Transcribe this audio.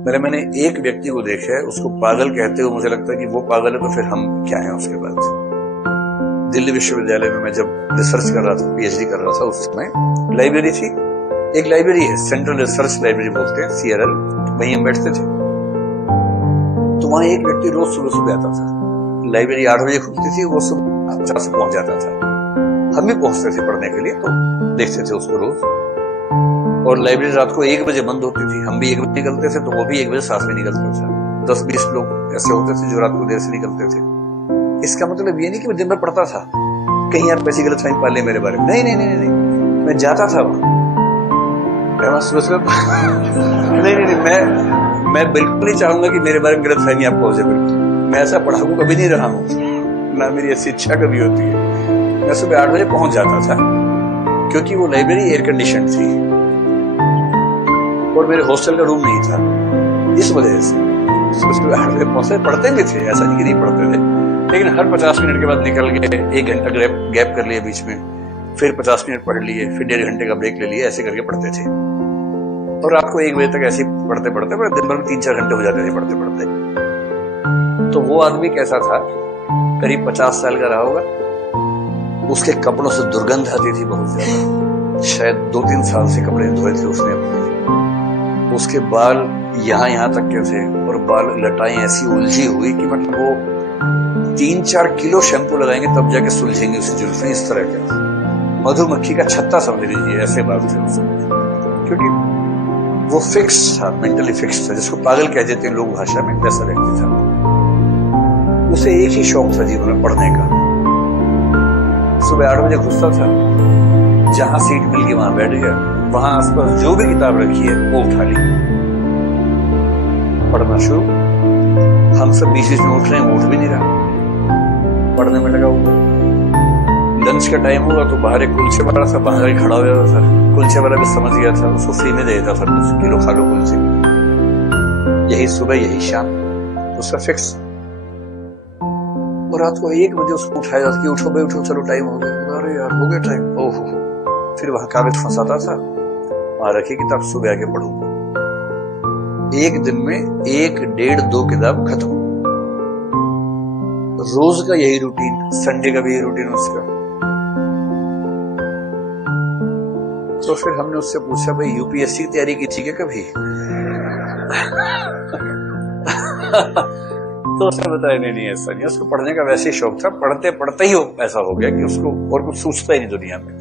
मैंने एक व्यक्ति को देखा है, उसको पागल कहते हुए मुझे लगता है कि वो पागल है तो फिर हम क्या हैं उसके बाद। दिल्ली विश्वविद्यालय में मैं जब रिसर्च कर रहा था, पीएचडी कर रहा था, उस समय लाइब्रेरी थी, एक लाइब्रेरी है, सेंट्रल रिसर्च लाइब्रेरी बोलते हैं, सीआरएल, वहीं हम बैठते थे। तो वहां एक व्यक्ति रोज सुबह सुबह आता था, लाइब्रेरी 8 बजे खुलती थी, वो सुबह 50 से पहुंच जाता था। हम भी पहुंचते थे पढ़ने के लिए, तो देखते थे उसको रोज। और लाइब्रेरी रात को 1 बजे बंद होती थी, हम भी 1 बजे निकलते थे, तो वो भी 1 बजे साथ में निकलता था। 10-20 लोग ऐसे होते थे जो रात को देर से निकलते थे। इसका मतलब ये नहीं कि मैं दिन भर पढ़ता था, कहीं यार पैसी गलतफहमी पाले मेरे बारे में, नहीं नहीं नहीं नहीं, मैं जाता था वहां, नहीं, मैं बिल्कुल नहीं चाहूंगा कि मेरे बारे में गलतफहमी आपको हो जाए। बिल्कुल मैं ऐसा पढ़ाकू कभी नहीं रहा हूँ, ना मेरी ऐसी इच्छा कभी होती है। मैं सुबह 8 बजे पहुंच जाता था, क्योंकि वो लाइब्रेरी एयर कंडीशन थी और मेरे हॉस्टल का रूम नहीं था, इस वजह से सुबह 8 बजे पहुंचे। पढ़ते भी थे, ऐसा नहीं कि नहीं पढ़ते थे, लेकिन हर 50 मिनट के बाद निकल गए, 1 घंटा गैप कर लिया बीच में, फिर 50 मिनट पढ़ लिए, फिर 1.5 घंटे का ब्रेक ले लिए, ऐसे करके पढ़ते थे। और रात को 1 बजे तक ऐसे पढ़ते पढ़ते दिन भर में 3-4 घंटे हो जाते थे पढ़ते पढ़ते। तो वो आदमी कैसा था, करीब 50 साल का रहा होगा, उसके कपड़ों से दुर्गंध आती थी बहुत ज्यादा, शायद 2-3 साल से कपड़े धोए थे उसने अपने। उसके बाल यहाँ तक के थे और बाल लटाएं ऐसी उलझी हुई कि मतलब वो 3-4 किलो शैम्पू लगाएंगे तब जाके सुलझेंगे उसकी जुल्फें, इस तरह के मधुमक्खी का छत्ता समझ लीजिए, ऐसे बाल थे उसमें। क्योंकि वो फिक्स था, मेंटली फिक्स था, जिसको पागल कह देते हैं लोग भाषा में, वैसा व्यक्ति था। उसे एक ही शौक था जीवन में, पढ़ने का। सुबह 8 बजे घुसता था, जहां सीट मिल गई वहां बैठ गया, वहां आसपास जो भी किताब रखी है वो उठा ली, पढ़ना शुरू। हम सब बीच में उठ रहे हैं, वो उठ भी नहीं रहा, पढ़ने में लगा हुआ। लंच का टाइम हुआ तो बाहर एक कुलचे वाला सा बाहर खड़ा हो जाता था, कुलचे वाला भी समझ गया था, उसको फ्री में दे देता था, कुछ किलो खा लो कुलचे, यही सुबह यही शाम, उसका फिक्स। और रात को 1 बजे उसको उठाया जाता कि उठो भाई उठो, चलो टाइम हो गया। अरे यार हो गया टाइम, ओहो। फिर वहां कागज फंसाता था, वहां रखी किताब, सुबह आके पढ़ूंगा। एक दिन में 1-1.5-2 किताब खत्म, रोज का यही रूटीन, संडे का भी यही रूटीन उसका। तो फिर हमने उससे पूछा, भाई यूपीएससी की तैयारी की थी क्या कभी? तो उसने बताया नहीं ऐसा नहीं, उसको पढ़ने का वैसे ही शौक था, पढ़ते पढ़ते ही ऐसा हो गया कि उसको और कुछ सोचता ही नहीं दुनिया में।